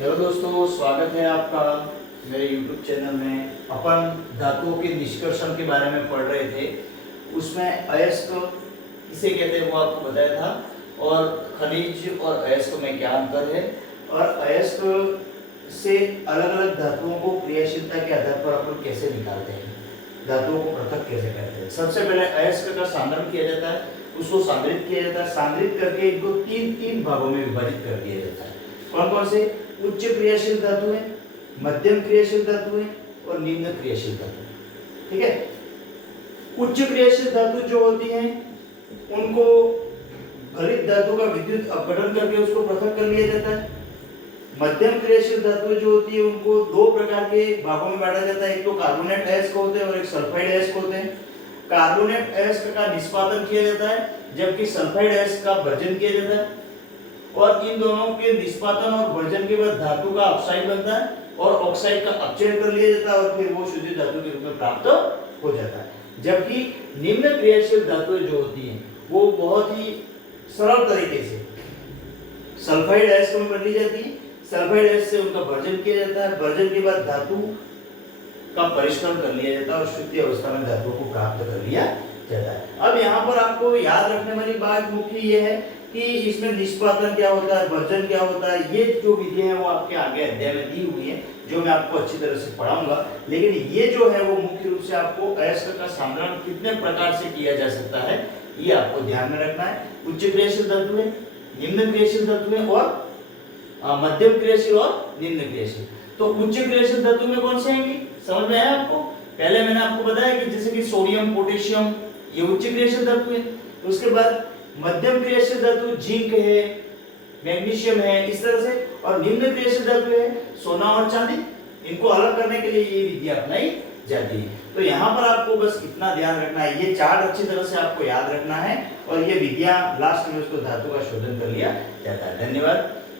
Hello दोस्तों, स्वागत है आपका मेरे YouTube चैनल में। अपन धातुओं के निष्कर्षण के बारे में पढ़ रहे थे। उसमें अयस्क किसे कहते हैं वो आपको बताया था, और खनिज और अयस्क में क्या अंतर है, और अयस्क से अलग अलग धातुओं को क्रियाशीलता के आधार पर अपन कैसे निकालते हैं, धातुओं को पृथक कैसे करते हैं। सबसे पहले अयस्क का सांद्रण किया जाता है, उसको सांद्रित किया जाता है। सांद्रित करके इनको तीन भागों में विभाजित कर दिया जाता है। कौन कौन से? उच्च क्रियाशील धातु है, मध्यम क्रियाशील धातु है और निम्न क्रियाशील धातु। ठीक है। उच्च क्रियाशील धातु जो होती हैं उनको गलित धातु का विद्युत अपघटन करके उसको पृथक कर लिया जाता है। मध्यम क्रियाशील धातु जो होती है उनको दो प्रकार के भागों में बांटा जाता है, एक तो कार्बोनेट अयस्क होते हैं और एक सल्फाइड अयस्क होते हैं। कार्बोनेट अयस्क का निष्पादन किया जाता है जबकि सल्फाइड अयस्क का वर्जन किया जाता है, और इन दोनों के निष्पादन और वर्जन के बाद धातु का ऑक्साइड बनता है और ऑक्साइड का अपचयन कर लिया जाता है और फिर वो शुद्ध धातु के रूप में प्राप्त हो जाता है। जबकि निम्न क्रियाशील धातुएं जो होती हैं वो बहुत ही सरल तरीके से सल्फाइड अयस्क में बदली जाती है। सल्फाइड अयस्क से उनका वर्जन किया जाता है, वर्जन के बाद धातु का परिष्करण कर लिया जाता है और शुद्ध अवस्था में धातु को प्राप्त कर लिया जाता है। अब यहाँ पर आपको याद रखने वाली बात मुख्य ये है कि इसमें निष्पादन क्या होता है, वर्जन क्या होता है। ये जो विधि है वो आपके आगे अध्याय में दी हुई है जो मैं आपको अच्छी तरह से पढ़ाऊंगा। लेकिन ये जो है वो मुख्य रूप से आपको अयस्क का सांद्रण कितने प्रकार से किया जा सकता है ये आपको ध्यान में रखना है। उच्च क्रियाशील धातु है, निम्न क्रियाशील धातु है और मध्यम क्रियाशील और निम्न क्रियाशील। तो उच्च क्रियाशील धातु में कौन से आएंगे, समझ में आया आपको? पहले मैंने आपको बताया कि जैसे कि सोडियम, पोटेशियम, ये उच्च क्रियाशील धातु है। उसके बाद मध्यम क्रियाशील धातु जिंक है, मैग्नीशियम है, इस तरह से। और निम्न क्रियाशील धातु है सोना और चांदी। इनको अलग करने के लिए ये विधि अपनाई जाती है। तो यहाँ पर आपको बस इतना ध्यान रखना है, ये चार्ट अच्छी तरह से आपको याद रखना है और ये विधियां लास्ट में उसको धातु का शोधन कर लिया जाता है। धन्यवाद।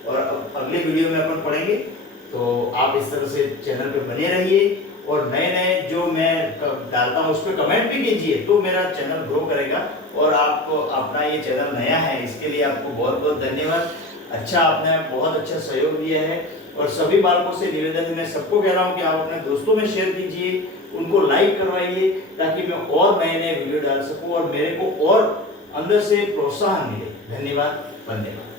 और अगले वीडियो में अपन पढ़ेंगे, तो आप इस तरह से चैनल पे बने रहिए और नए नए जो मैं डालता हूँ उस पर कमेंट भी कीजिए तो मेरा चैनल ग्रो करेगा। और आपको अपना ये चैनल नया है इसके लिए आपको बहुत बहुत धन्यवाद। अच्छा, आपने बहुत अच्छा सहयोग दिया है। और सभी बालकों से निवेदन है, मैं सबको कह रहा हूँ कि आप अपने दोस्तों में शेयर कीजिए, उनको लाइक करवाइए ताकि मैं और नए नए वीडियो डाल सकूँ और मेरे को और अंदर से प्रोत्साहन मिले। धन्यवाद। वंदे मातरम।